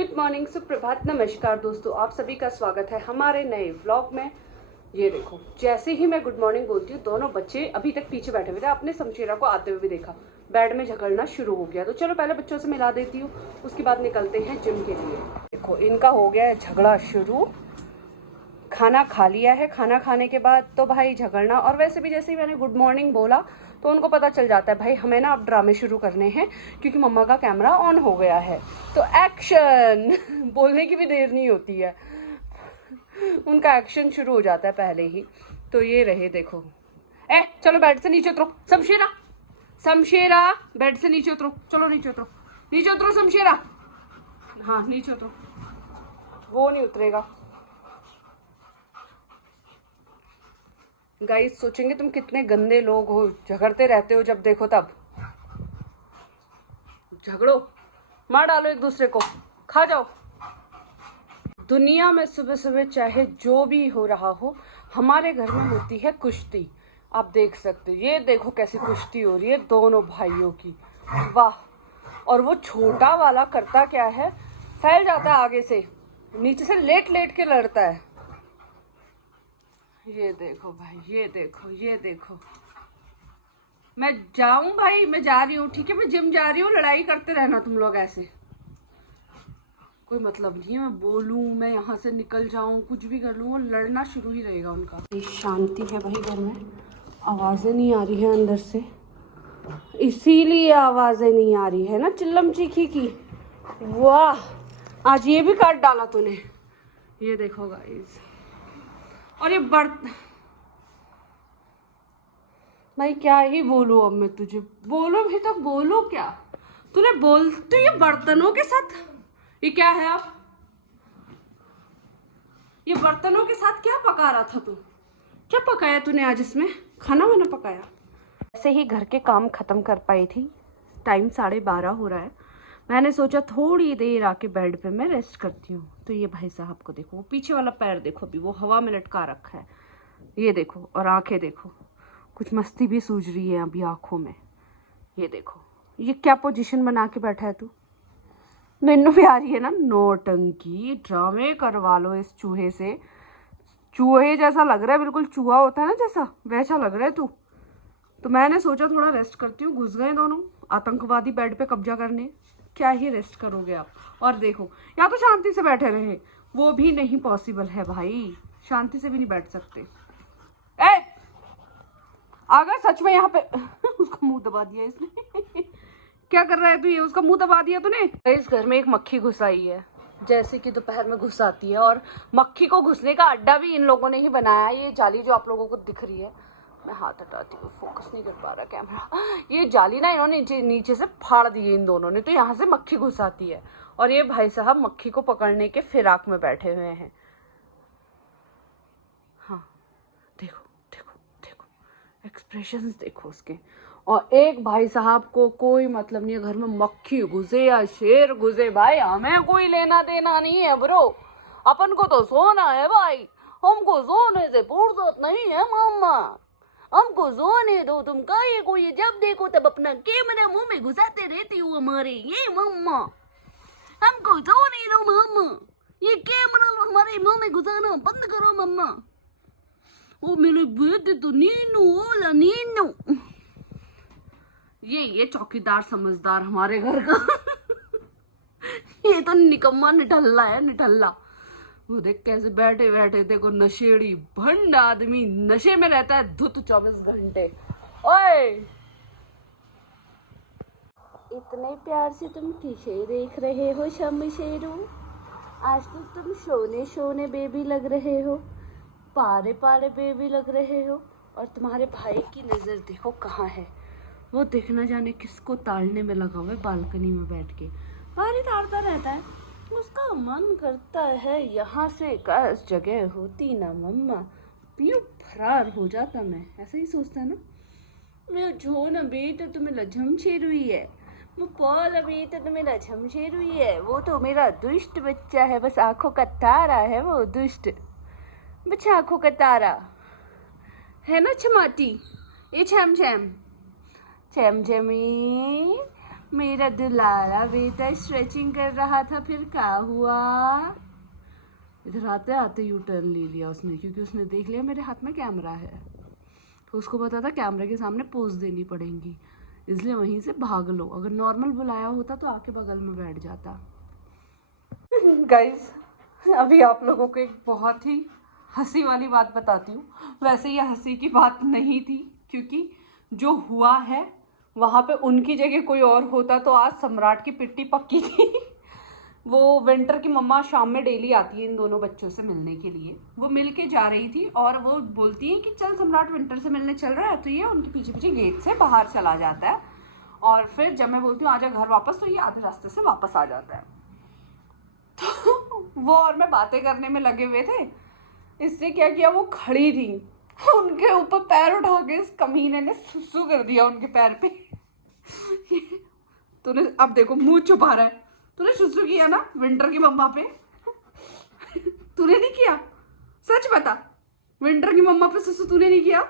Good morning, सुप्रभात, नमस्कार दोस्तों, आप सभी का स्वागत है हमारे नए व्लॉग में। ये देखो, जैसे ही मैं गुड मॉर्निंग बोलती हूँ दोनों बच्चे अभी तक पीछे बैठे हुए थे। आपने शमशेरा को आते हुए भी देखा, बेड में झगड़ना शुरू हो गया। तो चलो पहले बच्चों से मिला देती हूँ, उसके बाद निकलते हैं जिम के लिए। देखो, इनका हो गया है झगड़ा शुरू। खाना खा लिया है, खाना खाने के बाद तो भाई झगड़ना। और वैसे भी जैसे ही मैंने गुड मॉर्निंग बोला तो उनको पता चल जाता है भाई हमें ना अब ड्रामे शुरू करने हैं, क्योंकि मम्मा का कैमरा ऑन हो गया है। तो एक्शन बोलने की भी देर नहीं होती है, उनका एक्शन शुरू हो जाता है पहले ही। तो ये रहे, देखो। चलो बेड से नीचे उतरो, शमशेरा शमशेरा बेड से नीचे उतरो, चलो नीचे उतरो, नीचे उतरो शमशेरा। हाँ नीचे उतरो, वो नहीं उतरेगा। गाइस सोचेंगे तुम कितने गंदे लोग हो, झगड़ते रहते हो, जब देखो तब झगड़ो, मार डालो एक दूसरे को, खा जाओ। दुनिया में सुबह सुबह चाहे जो भी हो रहा हो, हमारे घर में होती है कुश्ती। आप देख सकते हो, ये देखो कैसी कुश्ती हो रही है दोनों भाइयों की। वाह। और वो छोटा वाला करता क्या है, फैल जाता है आगे से, नीचे से लेट लेट के लड़ता है। ये देखो भाई, ये देखो, ये देखो। मैं जाऊं भाई, मैं जा रही हूँ, ठीक है, मैं जिम जा रही हूँ। लड़ाई करते रहना तुम लोग ऐसे, कोई मतलब नहीं है। मैं बोलूं, मैं यहाँ से निकल जाऊं, कुछ भी कर लूं, वो लड़ना शुरू ही रहेगा उनका। ये शांति है भाई घर में, आवाजें नहीं आ रही है अंदर से, इसीलिए आवाजें नहीं आ रही है ना चिल्लम चीखी की। वाह, आज ये भी काट डाला तूने। ये देखो गाइस, और ये भाई क्या ही बोलूं अब मैं तुझे, बोलो भी तो बोलो क्या तूने बोल। तो ये बर्तनों के साथ ये क्या है? आप ये बर्तनों के साथ क्या पका रहा था तू? क्या पकाया तूने आज? इसमें खाना वाना पकाया? ऐसे ही घर के काम खत्म कर पाई थी, टाइम 12:30 हो रहा है। मैंने सोचा थोड़ी देर आके बेड पे मैं रेस्ट करती हूँ। तो ये भाई साहब को देखो, वो पीछे वाला पैर देखो, अभी वो हवा में लटका रखा है, ये देखो। और आंखें देखो, कुछ मस्ती भी सूझ रही है अभी आंखों में। ये देखो, ये क्या पोजीशन बना के बैठा है तू? मैनू भी आ रही है ना नौटंकी, ड्रामे करवा लो इस चूहे से। चूहे जैसा लग रहा है, बिल्कुल चूहा होता है ना जैसा, वैसा लग रहा है तू। तो मैंने सोचा थोड़ा रेस्ट करती हूँ। घुस गए दोनों आतंकवादी बेड पे कब्जा करने, क्या ही रेस्ट करोगे आप। और देखो, या तो शांति से बैठे रहे, वो भी नहीं पॉसिबल है भाई, शांति से भी नहीं बैठ सकते। अगर सच में यहाँ पे उसका मुंह दबा दिया इसने क्या कर रहा है तू? ये उसका मुंह दबा दिया तूने। इस घर में एक मक्खी घुस आई है, जैसे कि दोपहर में घुस आती है। और मक्खी को घुसने का अड्डा भी इन लोगों ने ही बनाया है। ये जाली जो आप लोगों को दिख रही है, मैं हाथ हटाती हूँ, फोकस नहीं कर पा रहा कैमरा। ये जाली ना इन्होंने नीचे से फाड़ दी है इन दोनों ने, तो यहाँ से मक्खी घुस आती है। और ये भाई साहब मक्खी को पकड़ने के फिराक में बैठे हुए हैं। हाँ देखो देखो देखो, एक्सप्रेशंस देखो उसके। और एक भाई साहब को कोई मतलब नहीं है, घर में मक्खी घुसे या शेर घुसे भाई हमें कोई लेना देना नहीं है ब्रो। अपन को तो सोना है भाई, हमको सोने से फुर्सत नहीं है मम्मा, हमको सोने दो। तुम काहे को ये जब देखो तब अपना कैमरा मुंह में घुसाते रहती हो हमारे, ये मम्मा हमको सोने दो मम्मा, ये कैमरा हमारे मुंह में घुसाना बंद करो मम्मा। ओ मेरे बेटे तो नीनू, ओला नीनू। ये चौकीदार समझदार हमारे घर का ये तो निकम्मा निठल्ला है, निठल्ला। वो देख कैसे बैठे बैठे, देखो नशेड़ी भंड आदमी, नशे में रहता है धुत 24 घंटे। ओए, इतने प्यार से तुम किसे देख रहे हो शमशेरू? आज तो तुम सोने सोने बेबी लग रहे हो, पारे पारे बेबी लग रहे हो। और तुम्हारे भाई की नजर देखो कहाँ है, वो देखना जाने किसको ताड़ने में लगा हुआ है, बालकनी में बैठ के पारी ताड़ता रहता है। उसका मन करता है यहाँ से काश जगह होती ना मम्मा, यूं फरार हो जाता मैं, ऐसा ही सोचता है ना। मैं जो ना बेटा तो मेरा झमशेर हुई है, वो पॉल बेटा तो मेरा झमशेर हुई है। वो तो मेरा दुष्ट बच्चा है, बस आंखों का तारा है वो, दुष्ट बच्चा आंखों का तारा है ना। छमाटी, ये छम छम, छम छमी मेरा दुलारा बेटा स्ट्रेचिंग कर रहा था, फिर क्या हुआ? इधर आते आते यू टर्न ले लिया उसने, क्योंकि उसने देख लिया मेरे हाथ में कैमरा है, तो उसको पता था कैमरे के सामने पोज देनी पड़ेगी, इसलिए वहीं से भाग लो। अगर नॉर्मल बुलाया होता तो आके बगल में बैठ जाता। गाइस, अभी आप लोगों को एक बहुत ही हंसी वाली बात बताती हूँ। वैसे ये हंसी की बात नहीं थी, क्योंकि जो हुआ है वहाँ पे उनकी जगह कोई और होता तो आज सम्राट की पिट्टी पक्की थी। वो विंटर की मम्मा शाम में डेली आती है इन दोनों बच्चों से मिलने के लिए। वो मिल के जा रही थी और वो बोलती है कि चल सम्राट विंटर से मिलने चल रहा है, तो ये उनके पीछे पीछे गेट से बाहर चला जाता है। और फिर जब मैं बोलती हूँ आजा घर वापस, तो ये आधे रास्ते से वापस आ जाता है। तो वो और मैं बातें करने में लगे हुए थे, इसने क्या किया, वो खड़ी थी, उनके ऊपर पैर उठा के इस कमीने ने सुसु कर दिया उनके पैर पे। तूने अब देखो मुंह छुपा रहा है, तूने सुसु किया ना विंटर की मम्मा पे? तूने नहीं किया? सच बता, विंटर की मम्मा पे सुसु तूने नहीं किया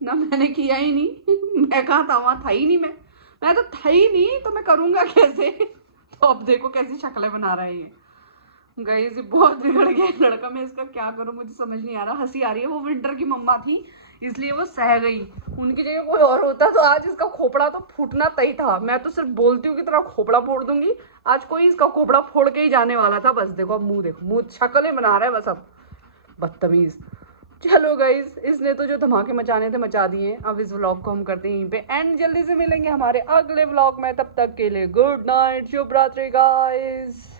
ना? मैंने किया ही नहीं। मैं कहाँ था, वहां था ही नहीं। मैं तो था ही नहीं, तो मैं करूंगा कैसे? तो अब देखो कैसी शक्लें बना रहा है ये। गाइस ये बहुत बिगड़ गया लड़का, मैं इसका क्या करूं, मुझे समझ नहीं आ रहा। हंसी आ रही है, वो विंटर की मम्मा थी इसलिए वो सह गई, उनकी जगह कोई और होता तो आज इसका खोपड़ा तो फूटना तय था। मैं तो सिर्फ बोलती हूँ कि तेरा खोपड़ा फोड़ दूंगी, आज कोई इसका खोपड़ा फोड़ के ही जाने वाला था। बस देखो अब मुंह देखो, मुंह शक्लें बना रहा है बस अब, बदतमीज। चलो गाइस, इसने तो जो धमाके मचाने थे मचा दिए। अब इस व्लॉग को हम करते हैं यहीं पे एंड। जल्दी से मिलेंगे हमारे अगले व्लॉग में, तब तक के लिए गुड नाइट, शुभ रात्रि गाइस।